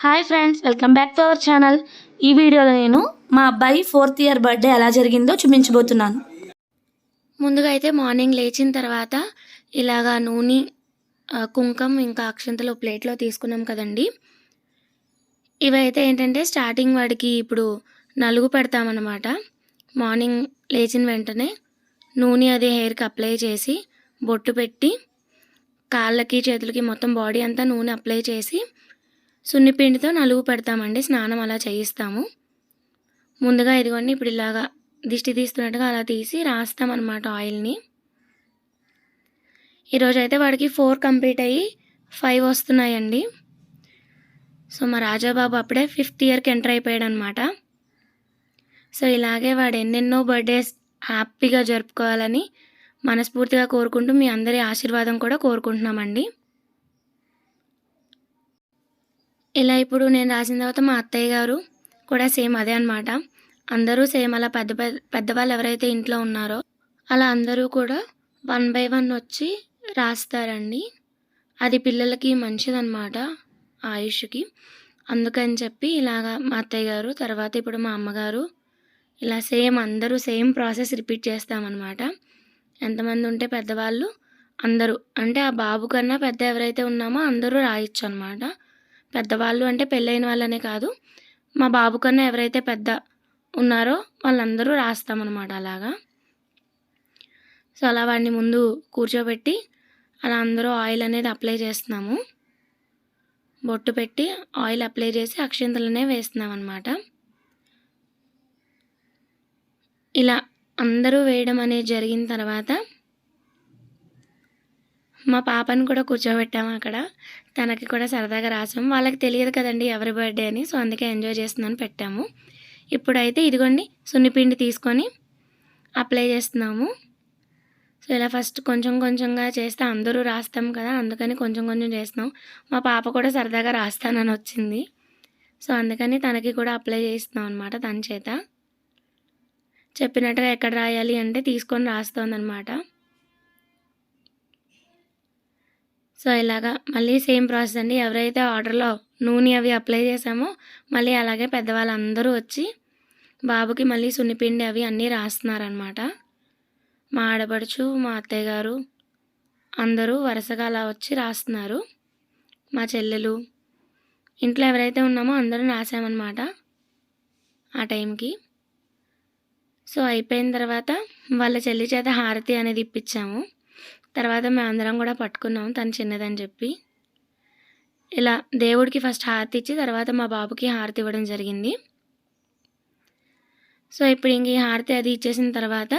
Hi friends, welcome back to our channel. ఈ వీడియోలో నేను మా అబ్బాయి 4th ఇయర్ బర్త్డే ఎలా జరిగిందో చూపించబోతున్నాను. ముందుగా అయితే మార్నింగ్ లేచిన తర్వాత ఇలాగా నూనె, కుంకుమ ఇంకా అక్షంతలు ప్లేట్లో తీసుకున్నాం కదండి. ఇవైతే ఏంటంటే స్టార్టింగ్ వాడికి ఇప్పుడు నలుగు పెడతామన్నమాట. మార్నింగ్ లేచిన వెంటనే నూనె అది హెయిర్కి అప్లై చేసి బొట్టు పెట్టి కాళ్ళకి చేతులకి మొత్తం బాడీ అంతా నూనె అప్లై చేసి సున్నిపిండితో నలుగు పెడతామండి. స్నానం అలా చేయిస్తాము. ముందుగా ఇదిగోండి ఇప్పుడు ఇలాగా దిష్టి తీస్తున్నట్టుగా అలా తీసి రాస్తామన్నమాట ఆయిల్ని. ఈరోజు అయితే వాడికి 4 కంప్లీట్ అయ్యి 5 వస్తున్నాయండి. సో మా రాజాబాబు అప్పుడే 5th ఇయర్కి ఎంటర్ అయిపోయాడు అనమాట. సో ఇలాగే వాడు ఎన్నెన్నో బర్త్డేస్ హ్యాపీగా జరుపుకోవాలని మనస్ఫూర్తిగా కోరుకుంటూ మీ అందరి ఆశీర్వాదం కూడా కోరుకుంటున్నామండి. ఇలా ఇప్పుడు నేను రాసిన తర్వాత మా అత్తయ్య గారు కూడా సేమ్ అదే అనమాట. అందరూ సేమ్ అలా పెద్దవాళ్ళు ఎవరైతే ఇంట్లో ఉన్నారో అలా అందరూ కూడా 1 by 1 వచ్చి రాస్తారండి. అది పిల్లలకి మంచిదన్నమాట, ఆయుష్కి. అందుకని చెప్పి ఇలాగా మా అత్తయ్య గారు, తర్వాత ఇప్పుడు మా అమ్మగారు ఇలా సేమ్ అందరూ సేమ్ ప్రాసెస్ రిపీట్ చేస్తామన్నమాట. ఎంతమంది ఉంటే పెద్దవాళ్ళు అందరూ, అంటే ఆ బాబు కన్నా పెద్ద ఎవరైతే ఉన్నామో అందరూ రాయొచ్చు అనమాట. పెద్దవాళ్ళు అంటే పెళ్ళైన వాళ్ళనే కాదు, మా బాబు కన్నా ఎవరైతే పెద్ద ఉన్నారో వాళ్ళందరూ రాస్తామన్నమాట అలాగా. సో అలా వాడిని ముందు కూర్చోబెట్టి అలా అందరూ ఆయిల్ అనేది అప్లై చేస్తున్నాము. బొట్టు పెట్టి ఆయిల్ అప్లై చేసి అక్షింతలనే వేస్తున్నాం అనమాట. ఇలా అందరూ వేయడం అనేది జరిగిన తర్వాత మా పాపను కూడా కూర్చోబెట్టాము అక్కడ. తనకి కూడా సరదాగా రాసాము. వాళ్ళకి తెలియదు కదండి ఎవరి బర్త్డే అని, సో అందుకే ఎంజాయ్ చేస్తుందని పెట్టాము. ఇప్పుడైతే ఇదిగోండి సున్నిపిండి తీసుకొని అప్లై చేస్తున్నాము. సో ఇలా ఫస్ట్ కొంచెం కొంచెంగా చేస్తే అందరూ రాస్తాం కదా, అందుకని కొంచెం కొంచెం చేస్తున్నాం. మా పాప కూడా సరదాగా రాస్తానని వచ్చింది, సో అందుకని తనకి కూడా అప్లై చేస్తున్నాం అనమాట. తన చేత చెప్పినట్టుగా ఎక్కడ రాయాలి అంటే తీసుకొని రాస్తోందనమాట. సో ఇలాగా మళ్ళీ సేమ్ ప్రాసెస్ అండి. ఎవరైతే ఆర్డర్లో నూనె అవి అప్లై చేసామో మళ్ళీ అలాగే పెద్దవాళ్ళందరూ వచ్చి బాబుకి మళ్ళీ సున్నిపిండి అవి అన్నీ రాస్తున్నారనమాట. మా ఆడపడుచు, మా అత్తయ్య గారు అందరూ వరుసగా అలా వచ్చి రాస్తున్నారు. మా చెల్లెలు, ఇంట్లో ఎవరైతే ఉన్నామో అందరూ రాసామన్నమాట ఆ టైంకి. సో అయిపోయిన తర్వాత వాళ్ళ చెల్లి చేత హారతి అనేది ఇప్పించాము. తర్వాత మేము అందరం కూడా పట్టుకున్నాము, తను చిన్నదని చెప్పి. ఇలా దేవుడికి ఫస్ట్ హారతి ఇచ్చి తర్వాత మా బాబుకి హారతి ఇవ్వడం జరిగింది. సో ఇప్పుడు ఇంక ఈ హారతి అది ఇచ్చేసిన తర్వాత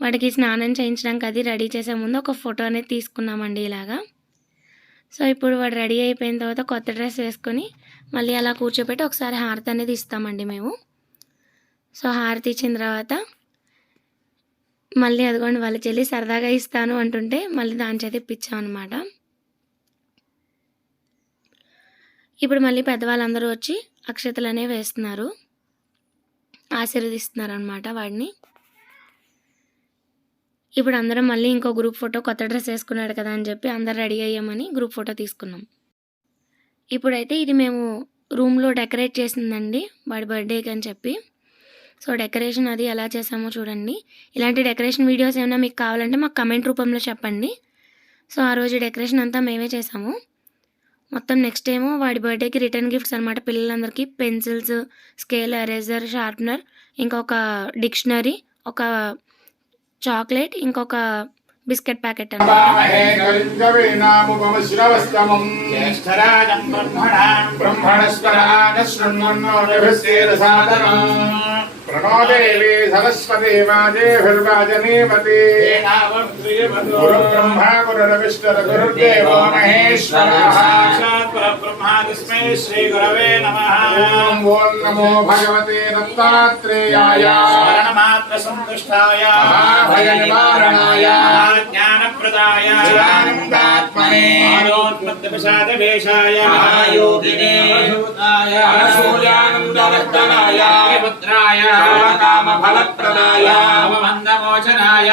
వాడికి స్నానం చేయించడానికి అది రెడీ చేసే ముందు ఒక ఫోటో అనేది తీసుకున్నామండి ఇలాగా. సో ఇప్పుడు వాడు రెడీ అయిపోయిన తర్వాత కొత్త డ్రెస్ వేసుకొని మళ్ళీ అలా కూర్చోబెట్టి ఒకసారి హారతి అనేది ఇస్తామండి మేము. సో హారతి ఇచ్చిన తర్వాత మళ్ళీ అదిగోండి వాళ్ళ చెల్లి సరదాగా ఇస్తాను అంటుంటే మళ్ళీ దాని చేత ఇప్పించామన్నమాట. ఇప్పుడు మళ్ళీ పెద్దవాళ్ళందరూ వచ్చి అక్షతలు అనేవి వేస్తున్నారు, ఆశీర్వదిస్తున్నారు అనమాట వాడిని. ఇప్పుడు అందరం మళ్ళీ ఇంకో గ్రూప్ ఫోటో, కొత్త డ్రెస్ వేసుకున్నాడు కదా అని చెప్పి అందరు రెడీ అయ్యామని గ్రూప్ ఫోటో తీసుకున్నాం. ఇప్పుడైతే ఇది మేము రూమ్లో డెకరేట్ చేసిందండి వాడి బర్త్డేకి అని చెప్పి. సో డెకరేషన్ అది ఎలా చేసామో చూడండి. ఇలాంటి డెకరేషన్ వీడియోస్ ఏమైనా మీకు కావాలంటే మాకు కమెంట్ రూపంలో చెప్పండి. సో ఆ రోజు డెకరేషన్ అంతా మేమే చేసాము మొత్తం. నెక్స్ట్ ఏమో వాడి బర్త్డేకి రిటర్న్ గిఫ్ట్స్ అనమాట. పిల్లలందరికీ పెన్సిల్స్, స్కేల్, ఎరేజర్, షార్ప్నర్, ఇంకొక డిక్షనరీ, ఒక చాక్లెట్, ఇంకొక బిస్కెట్ ప్యాకెట్ प्रणो देवी सरस्वती माजेभिर्वाजनीमती गुरुब्रह्मा गुरुर्विष्णुः गुरुर्देवो महेश्वरः परब्रह्मा तस्मै श्रीगुरवे नमः। ओम नमो भगवते दत्तात्रेयाय शरणमात्र सन्तुष्टाय महाभय निवारणाय ज्ञानप्रदाय शिवानन्दात्मने आलोन्मत्तपिशाचवेशाय महायोगिने अनसूताय अनसूयानन्दवर्धनाय पुत्राय कामफलप्रदाय भवबन्धमोचनाय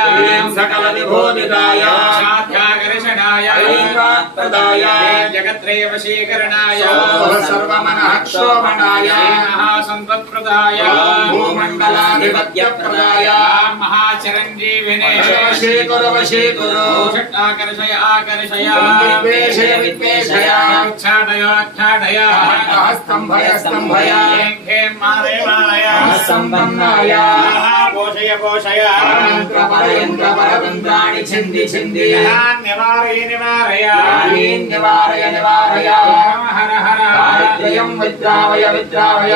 सकलविभोदिताय साध्याकर्षणाय ऐकात्प्रदाय जगत्त्रय वशीकरणाय सर्वमनः क्षोभणाय महासम्पत्प्रदाय भूमण्डलाधिपत्यप्रदाय महाचिरञ्जीविने वशीकुरु आकर्षय आकर्षय विद्वेषे विद्वेषय उच्चाटयोच्छाटय स्तम्भय स्तम्भय खें मादय मादय सम्पन्नाय पोषय पोषय परयन्त्राणि छिन्दि छिन्दि निवारय निवारय निवारय निवारय हर हर दारिद्र्यं विद्रावय विद्रावय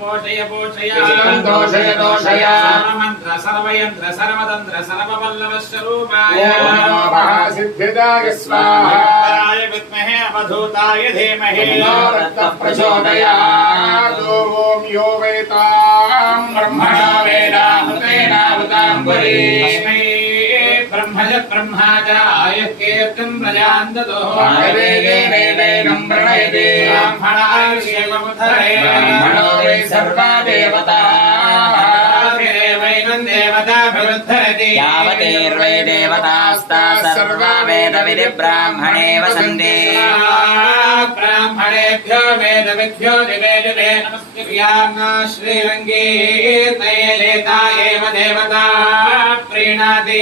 पोषय पोषय दोषय दोषय सर्वमन्त्र सर्वयन्त्र सर्वतन्त्र सर्ववल्लभस्वरूपाय महासिद्धिदाय स्वाहा स्वाहाय विद्महे अवधूताय धीमहि प्रचोदयात् ॐ यो वेतां ब्रह्मणा वेदाहुतेनाहुतां पुरी तस्मै ब्रह्मज ब्रह्माचार्य कीर्तिं प्रजान्ततो वेदेनं प्रणयते ब्राह्मणाय शिवमुद्धरे ब्रह्मणो वै सर्वा देवताः वैनं देवताभिरुद्धरति यावतीर्वै देवतास्ताः सर्वा वेदविधिब्राह्मणे वसन्ति ब्राह्मणेभ्यो वेदविभ्यो दिवे दिवे नमस्कृत्यां श्रीरङ्गे तैलेता एव देवता प्रीणाति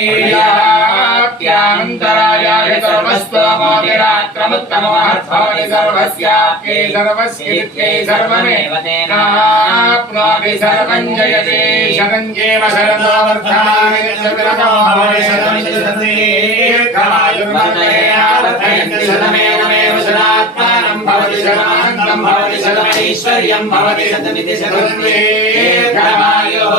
प्रियाप्यानन्तरायाय सर्वस्त्वमोगिराक्रमुत्तमोऽर्थोऽनि सर्वस्याप्यै सर्वस्यैत्यै सर्वमेव तेनाप्नोति सर्वं जयते शरञ्जेव शरदो वर्धमाय शरदो भवति शतं दीर्घमायुर्वर्धयेत् शतमेव शतात्मानं भवति शतानन्दं भवति शतमैश्वर्यं भवति शतमिति शतं दीर्घमायुः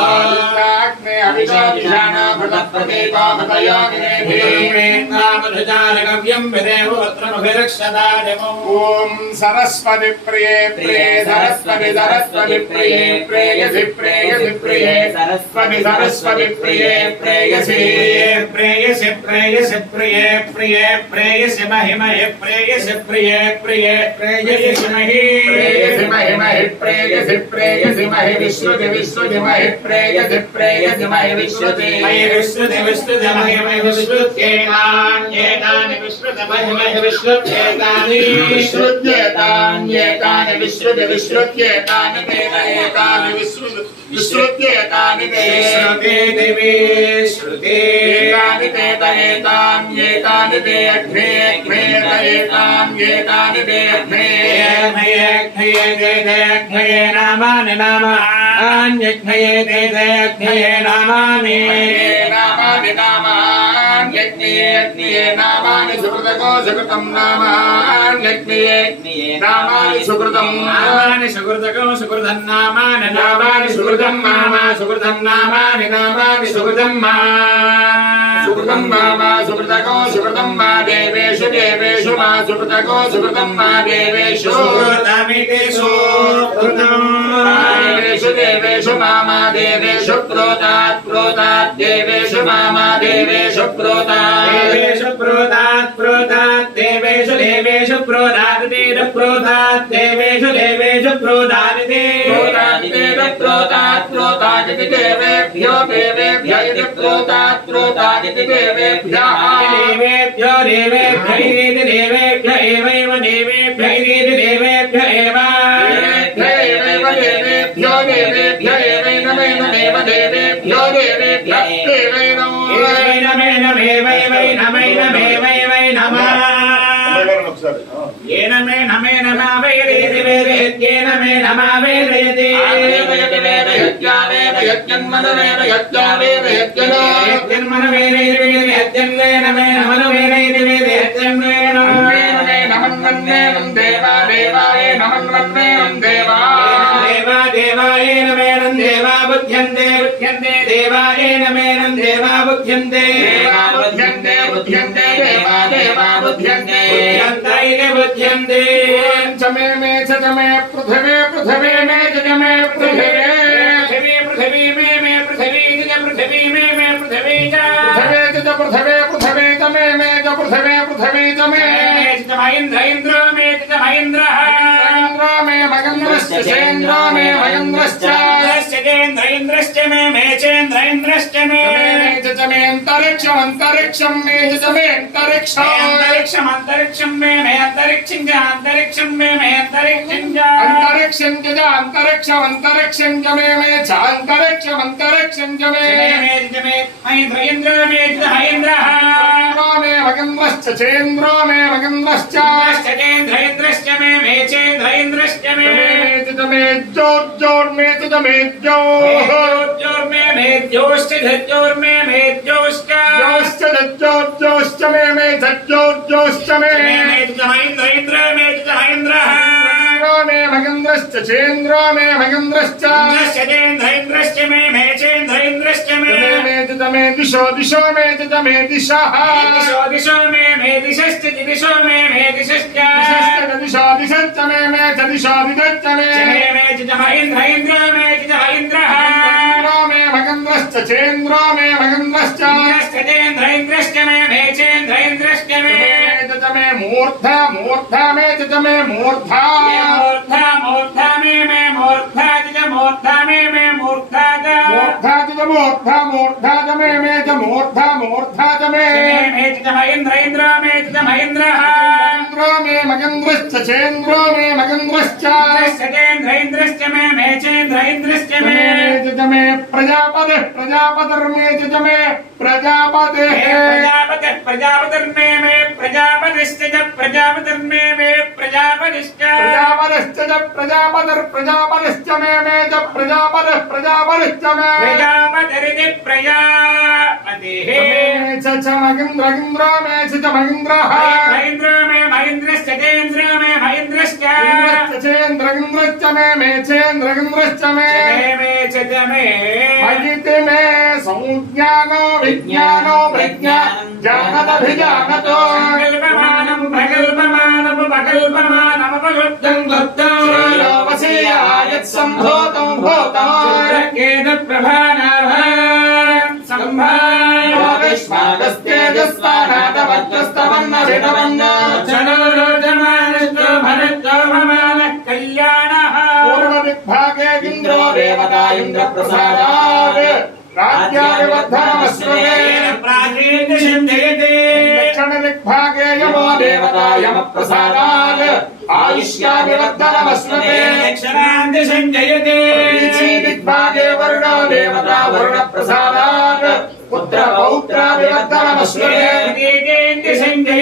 ॐ सरस्वति प्रिये प्रिये सरस्वति सरस्वति प्रिये प्रेयसि प्रेयसि प्रिये सरस्वति सरस्वति प्रिये प्रेयसि प्रेयसि प्रेयसि प्रिये प्रिये प्रेयसि महिमहि प्रेयसि प्रिये प्रिये प्रेयसि महि प्रेयसि महिमहि प्रेयसि प्रेयसि महि विश्रुति विश्रुति महि प्रेयसि प्रेयसि महि विश्रुति महि विश्रुति विश्रुति महि महि विश्रुत्येतान्येतानि विश्रुति महि महि विश्रुत्येतानि विश्रुत्येतान्येतानि विश्रुति विश्रुत्येतानि तेन एतानि विश्रुति विश्रुत्येतानि ते श्रुते देवी श्रुते एतानि तेत एतान्येतानि ते अग्ने अग्नेत एतान्येतानि ते अग्ने अग्नये अग्नये नामानि नामान्यग्नये अग्नये नामानि नामानि नामान्यग्नये अग्नये नामानि सुकृतको सुकृतं नामान्यग्नये नामानि सुकृतं नामानि सुकृतको सुकृतं नामानि नामानि सुकृतं मामा सुकृतं नामानि नामानि सुकृतं मा सुकृतं मामा सुकृतको सुकृतं मा देवेषु देवेषु मा सुकृतको सुकृतं मा देवेषु सुकृतमितेषु देवेषु देवेषु मामा देवेषु प्रोतात् प्रोतात् देवेषु मामा देवेषु प्रोतात् देवेषु प्रोतात् प्रोतात् देवेषु देवेषु प्रोतात् तेन प्रोतात् देवेषु देवेषु प्रोतात् ते प्रोतात् तेन प्रोतात् प्रोतात् इति देवेभ्यो देवेभ्य इति प्रोतात् प्रोतात् इति देवेभ्यः देवेभ्यो देवेभ्य इति देवेभ्य एवैव देवेभ्य इति देवेभ्य एव देवेभ्यो देवेभ्य एवैनमेव देवेभ्यो देवेभ्य एवैनमेवैवै नमः येन मे नमे नमावेरेति वेदेत्येन मे नमावेरयति वेदयत्या वेदयत्यन्मनवेदयत्या वेदयत्यनो यत्यन्मनवेरयति वेदयत्यन्वेन मे नमनवेरयति वेदयत्यन्वेन मे नमन्वन्वेनं देवा देवाय नमन्वन्वेनं देवा देवा देवाय नमेनं देवा बुध्यन्ते बुध्यन्ते देवाय नमेनं देवा बुध्यन्ते देवा बुध्यन्ते बुध्यन्ते देवा देवा बुध्यन्ते बुध्यन्ते च मे च मे पृथिवी पृथिवी मे च मे पृथिवी पृथिवी पृथिवी मे पृथिवी च पृथिवी मे पृथिवी च पृथिवी च पृथिवी मे मे च पृथिवी पृथिवी च मे महेन्द्र इन्द्रो मे च महेन्द्रः इन्द्रो मे महेन्द्रश्च चेन्द्रो मे महेन्द्रश्च चेन्द्र इन्द्रश्च मे चेन्द्र इन्द्रश्च मे च मे अन्तरिक्षम् अन्तरिक्षं मे च मे अन्तरिक्षम् अंतरिक्षं मे अंतरिक्षं च अंतरिक्षं मे अंतरिक्षं च अंतरिक्षं च अंतरिक्षम् अंतरिक्षं च मे च अंतरिक्षम् अंतरिक्षं च मे महेन्द्र इन्द्रो मे च महेन्द्रः इन्द्रो मे महेन्द्रश्च चेन्द्रो मे महेन्द्रश्च चेन्द्र इन्द्रश्च मे चेन्द्र इन्द्रश्च मे च मे ज्योर्मे च मे ज्योर्मे ज्योश्च ज्योर्मे ज्योश्च ज्योश्च मे ज्योश्च मे महेन्द्र इन्द्र मे च महेन्द्रः इन्द्रो मे महेन्द्रश्च चेन्द्रो मे महेन्द्रश्च चेन्द्र इन्द्रश्च मे चेन्द्र इन्द्रश्च मे मे दिशो दिशो मे मे दिशः दिशो मे दिशश्च दिशो मे दिशश्च दिशो दिशश्च मे च दिशो दिशश्च मे महेन्द्र इन्द्र मे च महेन्द्रः इन्द्रो मे महेन्द्रश्च चेन्द्रो मे महेन्द्रश्च चेन्द्र इन्द्रश्च मे चेन्द्र इन्द्रश्च मे मूर्धा मूर्धा मे च मे मूर्धा मूर्धा मे मूर्धा च मूर्धा मे मूर्धा च मूर्धा च मूर्धा मूर्धा च मे च मूर्धा मूर्धा च मे महेन्द्र इन्द्र मे च महेन्द्रः इन्द्रो मे महेन्द्रश्च चेन्द्रो मे महेन्द्रश्च चेन्द्र इन्द्रश्च मे चेन्द्र इन्द्रश्च मे मे प्रजापतिः प्रजापतिर्मे च मे प्रजापतिः प्रजापतिर्मे प्रजापतिश्च प्रजापतिर्मे प्रजापतिश्च प्रजापतिश्च प्रजापतिर्प्रजापतिश्च मे च प्रजापतिः प्रजापतिश्च मे प्रजापतिरिति प्रजापतिः च महेन्द्र इन्द्रो मे च महेन्द्रः महेन्द्र मे महेन्द्रश्च चेन्द्र मे महेन्द्रश्च चेन्द्र इन्द्रश्च मे चेन्द्र इन्द्रश्च मे मयिति मे संज्ञानो विज्ञानो प्रज्ञानं जानदभिजानतो प्रकल्पमानमपकल्पमानमपकल्प्तं क्लुप्तं श्रेयोवशीयायत्सम्भूतं भूतं केतुप्रभानाभां सम्भाविष्मागस्तेजस्वानादवद्वस्तवन्नभितवन्न चनोरोजमानस्तो भरतो भवानः कल्याणः पूर्वदिग्भागे इन्द्रो देवता इन्द्रप्रसादात् राज्याभिवर्धनमश्नुते दक्षिणदिग्भागे यमो देवता यमप्रसादात् आयुष्याभिवर्धनमश्नुते दिग्भागे वरुणो देवता वरुणप्रसादात् पुत्रपौत्राभिवर्धनमश्नुते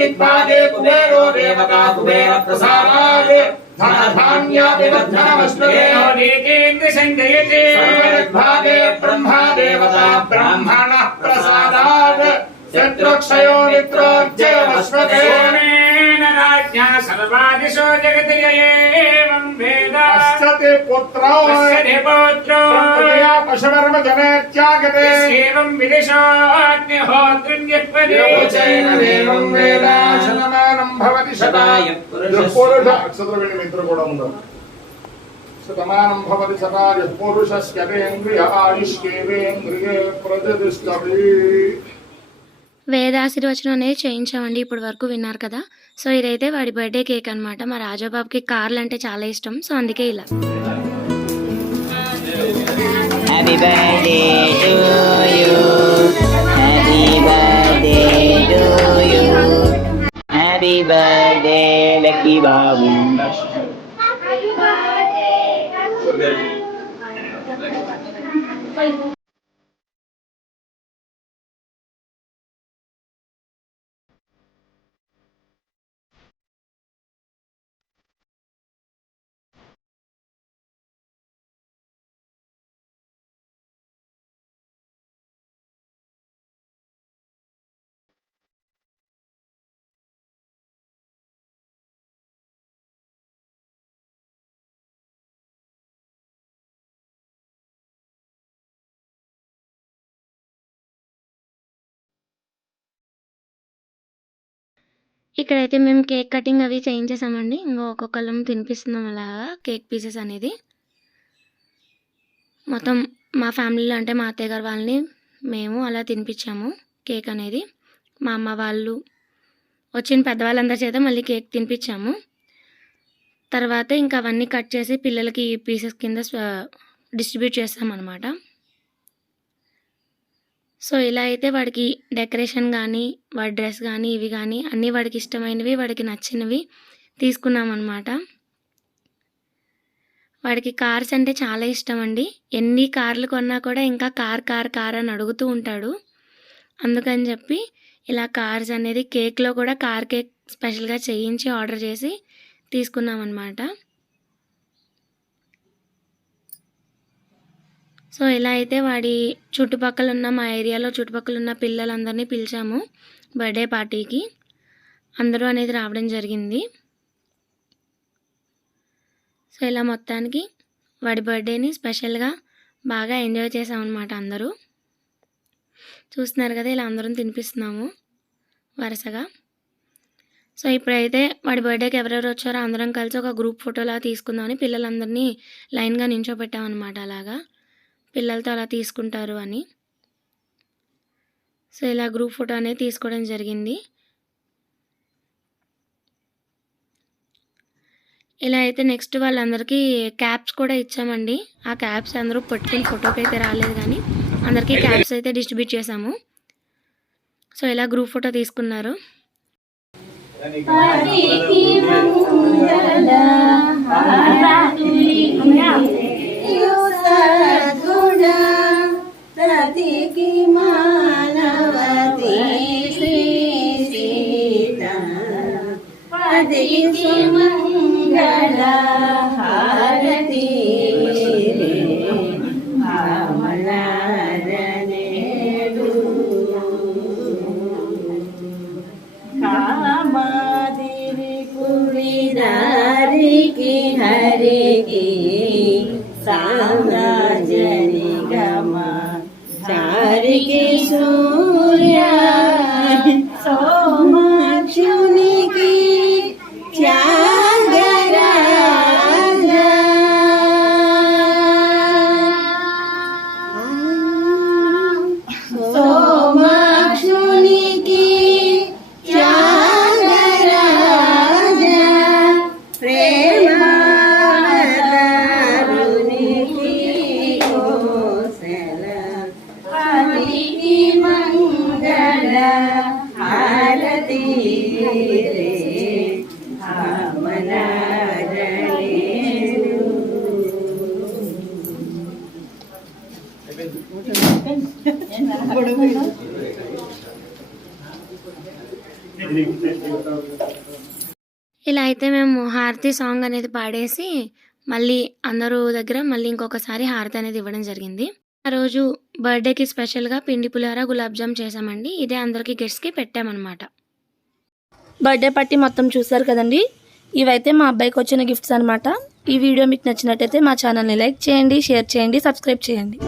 दिग्भागे कुबेरो देवता कुबेरप्रसादात् धनधान्याभिवर्धनमश्नुते सर्वदिग्भागे ब्रह्मा देवता ब्राह्मणः प्रसादात् शत्रुक्षयो मित्रोज्जयमश्नुते राज्ञा सर्वादिशो जगति एवं वेद अष्टते पुत्रौ पौत्रो पशुवर्म जनेत्यागते एवं विदिशोऽग्निहोत्रं योचैन देवं वेद शतमानं भवति शताय पुरुष अक्षत्रवेणि मित्र కూడా ఉండాలి शतमानं भवति शताय पुरुषस्येन्द्रिय आयुष्केवेन्द्रिये प्रतिष्ठति వేదాశీర్వచనం అనేది చేయించామండి. ఇప్పుడు వరకు విన్నారు కదా. సో ఇదైతే వాడి బర్త్డే కేక్ అనమాట. మా రాజాబాబుకి కార్లు అంటే చాలా ఇష్టం. సో అందుకే ఇలా. Happy birthday to you. Happy birthday to you. Happy birthday, Lucky Babu. ఇక్కడైతే మేము కేక్ కటింగ్ అవి చేయించేసామండి. ఇంకో ఒక్కొక్కళ్ళం తినిపిస్తున్నాం అలాగా కేక్ పీసెస్ అనేది. మొత్తం మా ఫ్యామిలీలో అంటే మా అత్తయ్య గారు వాళ్ళని మేము అలా తినిపించాము కేక్ అనేది. మా అమ్మ వాళ్ళు వచ్చిన పెద్దవాళ్ళందరి చేత మళ్ళీ కేక్ తినిపించాము. తర్వాత ఇంకా అవన్నీ కట్ చేసి పిల్లలకి పీసెస్ కింద డిస్ట్రిబ్యూట్ చేస్తామన్నమాట. సో ఇలా అయితే వాడికి డెకరేషన్ కానీ వాడి డ్రెస్ కానీ ఇవి కానీ అన్నీ వాడికి ఇష్టమైనవి వాడికి నచ్చినవి తీసుకున్నాం అన్నమాట. వాడికి కార్స్ అంటే చాలా ఇష్టం అండి. ఎన్ని కార్లు కొన్నా కూడా ఇంకా కార్ అని అడుగుతూ ఉంటాడు. అందుకని చెప్పి ఇలా కార్స్ అనేది కేక్లో కూడా కార్ కేక్ స్పెషల్గా చేయించి ఆర్డర్ చేసి తీసుకున్నాం అన్నమాట. సో ఇలా అయితే వాడి చుట్టుపక్కల ఉన్న మా ఏరియాలో చుట్టుపక్కల ఉన్న పిల్లలందరినీ పిలిచాము బర్త్డే పార్టీకి. అందరూ అనేది రావడం జరిగింది. సో ఇలా మొత్తానికి వాడి బర్త్డేని స్పెషల్గా బాగా ఎంజాయ్ చేసామన్నమాట. అందరూ చూస్తున్నారు కదా, ఇలా అందరం తినిపిస్తున్నాము వరుసగా. సో ఇప్పుడైతే వాడి బర్త్డేకి ఎవరెవరు వచ్చారో అందరం కలిసి ఒక గ్రూప్ ఫోటోలా తీసుకుందామని పిల్లలందరినీ లైన్గా నించోబెట్టామన్నమాట. అలాగా పిల్లలతో అలా తీసుకుంటారు అని. సో ఇలా గ్రూప్ ఫోటో అనేది తీసుకోవడం జరిగింది. ఇలా అయితే నెక్స్ట్ వాళ్ళందరికీ క్యాప్స్ కూడా ఇచ్చామండి. ఆ క్యాప్స్ అందరూ పట్టుకుని ఫోటోకి అయితే రాలేదు కానీ అందరికీ క్యాప్స్ అయితే డిస్ట్రిబ్యూట్ చేసాము. సో ఇలా గ్రూప్ ఫోటో తీసుకున్నారు. హరికి సామ్రాజ్యని గమ సారికి సూర్య సోమాక్షునికి త్యాగరాజ సోమాక్షునికి త్యాగరాజ ప్రేమారునికి కోసల హరికి మంగళ హారతి రే అమలారణేడు. ఇలా అయితే మేము హారతి సాంగ్ అనేది పాడేసి మళ్ళీ అందరూ దగ్గర మళ్ళీ ఇంకొకసారి హారతి అనేది ఇవ్వడం జరిగింది. ఆ రోజు బర్త్డేకి స్పెషల్గా పిండి పులిహోర గులాబ్ జామ్ చేసామండి. ఇదే అందరికీ గెస్ట్స్కి పెట్టామన్నమాట. బర్త్డే పార్టీ మొత్తం చూసారు కదండి. ఇవైతే మా అబ్బాయికి వచ్చిన గిఫ్ట్స్ అనమాట. ఈ వీడియో మీకు నచ్చినట్టయితే మా ఛానల్ని లైక్ చేయండి, షేర్ చేయండి, సబ్స్క్రైబ్ చేయండి.